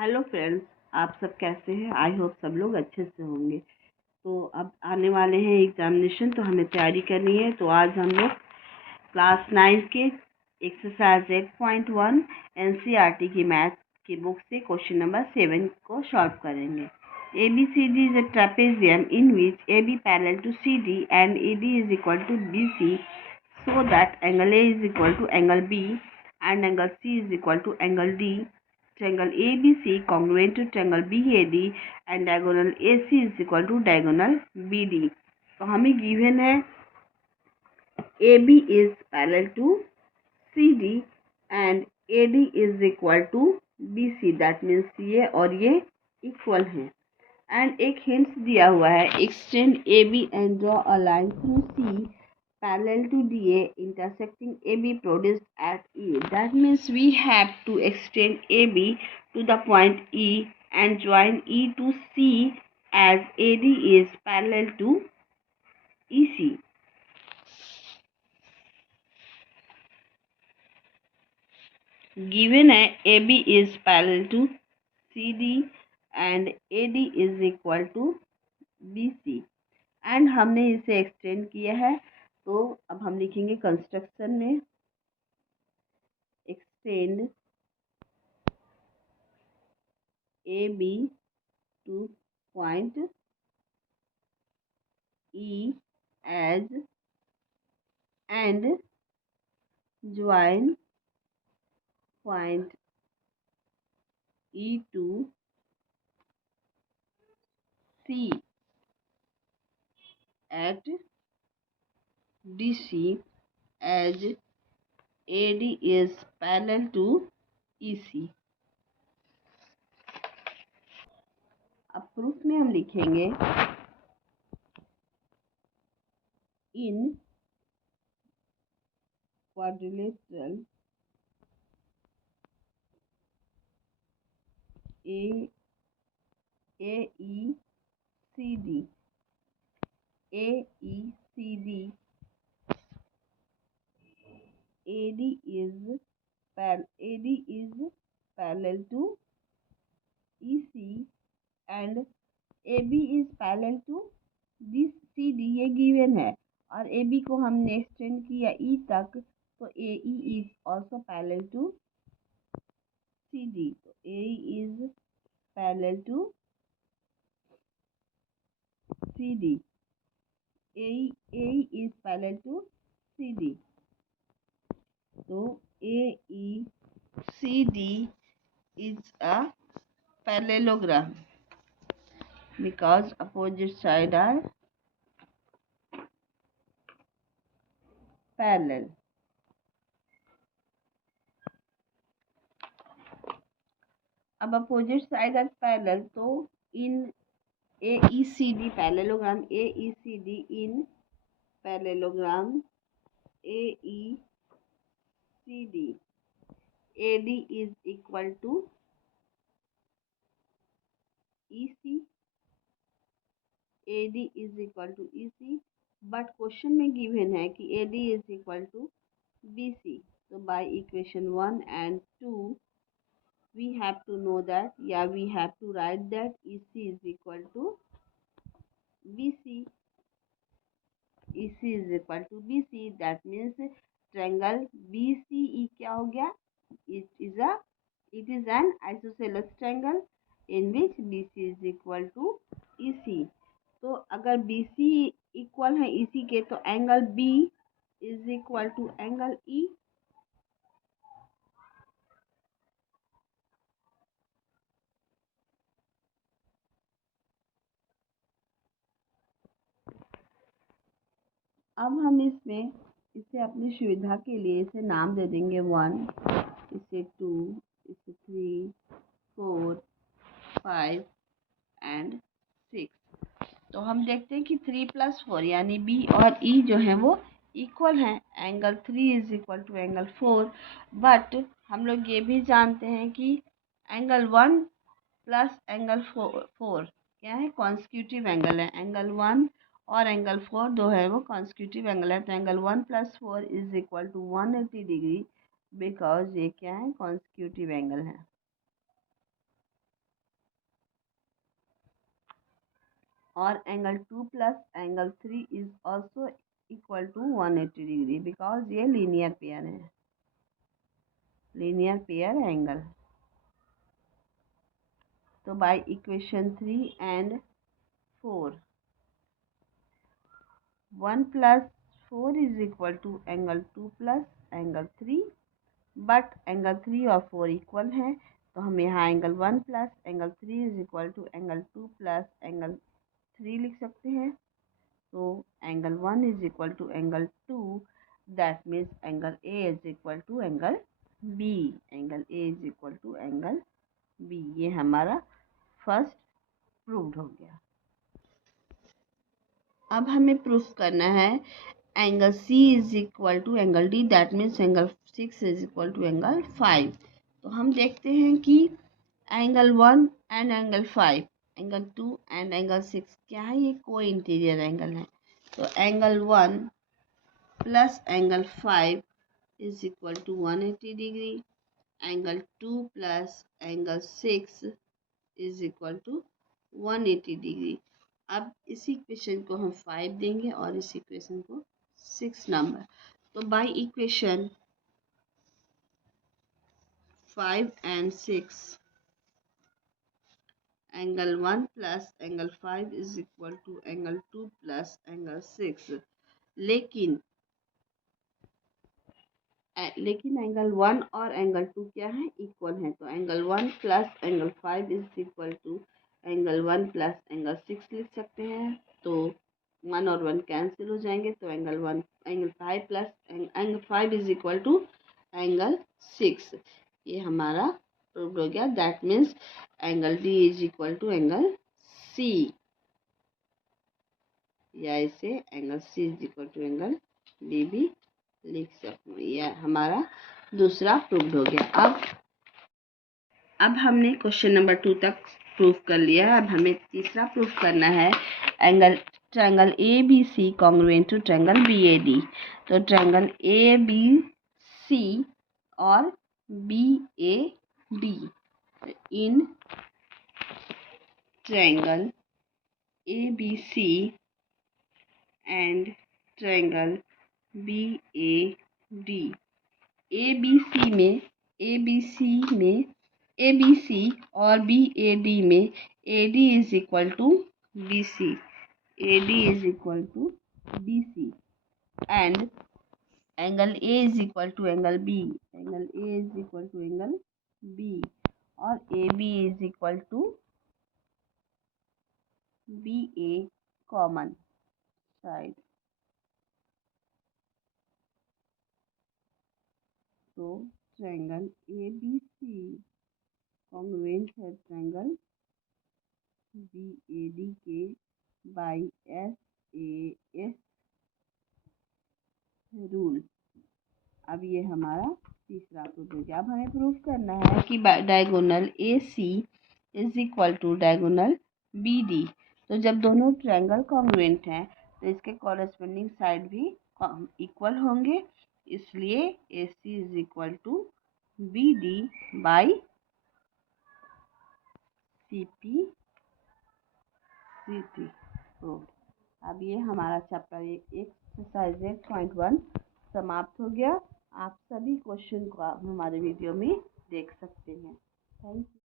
Hello friends, आप सब कैसे हैं? आई होप सब लोग अच्छे से होंगे। तो अब आने वाले हैं एग्जामिनेशन, तो हमें तैयारी करनी है। तो आज हम लोग क्लास 9 के एक्सरसाइज 8.1 एनसीईआरटी की मैथ की बुक से क्वेश्चन नंबर 7 को सॉल्व करेंगे। ABCD is a trapezium in which AB parallel to CD and AD is equal to BC, so that angle A is equal to angle B and angle C is equal to angle D. Triangle ABC congruent to triangle BAD and diagonal AC is equal to diagonal BD. तो हमें given है AB is parallel to CD and AD is equal to BC. That means ये और ये equal हैं। And एक hints दिया हुआ है, extend AB and draw a line through C parallel to DA intersecting AB produced at E. That means we have to extend AB to the point E and join E to C as AD is parallel to EC. Given है AB is parallel to CD and AD is equal to BC and हमने इसे extend किया है। तो अब हम लिखेंगे construction में extend AB two point E as and join point E to C at DC as AD is parallel to EC. अब प्रूफ में हम लिखेंगे इन quadrilateral AECD AECD AD is parallel to EC and AB is parallel to this CD. ये given है और AB को हमने extend किया E तक, तो AE is also parallel to CD. तो AE is parallel to CD. AE is parallel to CD. So AECD is a parallelogram because opposite sides are parallel. अब अपोजिट साइड आर पैरेलल, तो इन AECD parallelogram AECD in parallelogram AECD AD is equal to EC AD is equal to EC, but question में given है कि AD is equal to BC. So by equation 1 and 2 we have to know that, we have to write that EC is equal to BC. EC is equal to BC. That means triangle BCE क्या हो गया? It is an isosceles triangle in which BC is equal to EC. तो अगर BC equal है EC के, तो angle B is equal to angle E. अब हम इसे अपनी सुविधा के लिए इसे नाम दे देंगे 1, इसे 2, इसे 3, 4, 5 एंड 6. तो हम देखते हैं कि 3 + 4 यानी B और E जो है वो इक्वल हैं. Angle 3 is equal to angle 4. But हम लोग ये भी जानते हैं कि एंगल 1 प्लस एंगल 4 क्या है? कॉन्सिक्यूटिव एंगल है. एंगल 1 और एंगल 4 दो है वो कॉन्सिक्यूटिव एंगल है. तो angle 1 + 4 is equal to 180 degree, because ये क्या है? कॉन्सिक्यूटिव एंगल है. और angle 2 plus angle 3 is also equal to 180 degree because ये लीनियर पेयर है, लीनियर पेयर एंगल। तो by equation 3 and 4 1 plus 4 is equal to angle 2 plus angle 3, but angle 3 और 4 इक्वल हैं, तो हम यहाँ angle 1 plus angle 3 is equal to angle 2 plus angle 3 लिख सकते हैं। तो angle 1 is equal to angle 2, that means angle A is equal to angle B, angle A is equal to angle B. ये हमारा फर्स्ट प्रूव्ड हो गया। अब हमें प्रूफ करना है angle C is equal to angle D, that means angle 6 is equal to angle 5। तो हम देखते हैं कि angle 1 and angle 5, angle 2 and angle 6 क्या है, ये को इंटीरियर एंगल है। तो angle 1 plus angle 5 is equal to 180 degree, angle 2 plus angle 6 is equal to 180 degree. अब इस इक्वेशन को हम 5 देंगे और इस इक्वेशन को 6 नंबर। तो by equation 5 and 6 angle 1 plus angle 5 is equal to angle 2 plus angle 6। लेकिन एंगल 1 और एंगल 2 क्या है, इक्वल है। तो angle 1 plus angle 5 is equal to angle 1 plus angle 6 लिख सकते हैं। तो 1 और 1 कैंसिल हो जाएंगे, तो angle 5 plus angle 5 is equal to angle 6। ये हमारा प्रूव्ड हो गया। That means angle D is equal to angle C, या इसे angle C is equal to angle D भी लिख सकूँ। यह हमारा दूसरा प्रूव्ड हो गया। अब हमने क्वेश्चन नंबर 2 तक प्रूफ कर लिया है। अब हमें तीसरा प्रूफ करना है triangle A B C congruent to triangle B A D. तो ट्रायंगल ए बी सी और बी ए डी, इन triangle A B C and triangle B A D, A B C और बी ए डी में A D is equal to B C, A D is equal to B C, and angle A is equal to angle B, angle A is equal to angle B, और A B is equal to B A common side. तो triangle A B C congruent है triangle B A D के by S A S rule. अब ये हमारा तीसरा proof हो गया। अब हमें प्रूफ करना है कि diagonal A C is equal to diagonal B D. तो जब दोनों ट्रायंगल कॉन्ग्रुएंट हैं तो इसके कॉरेस्पॉन्डिंग साइड भी इक्वल होंगे, इसलिए A C is equal to B D by C P C T. तो अब ये हमारा चैप्टर एक्सरसाइज 8.1 समाप्त हो गया। आप सभी क्वेश्चन को हमारे वीडियो में देख सकते हैं। Thank you.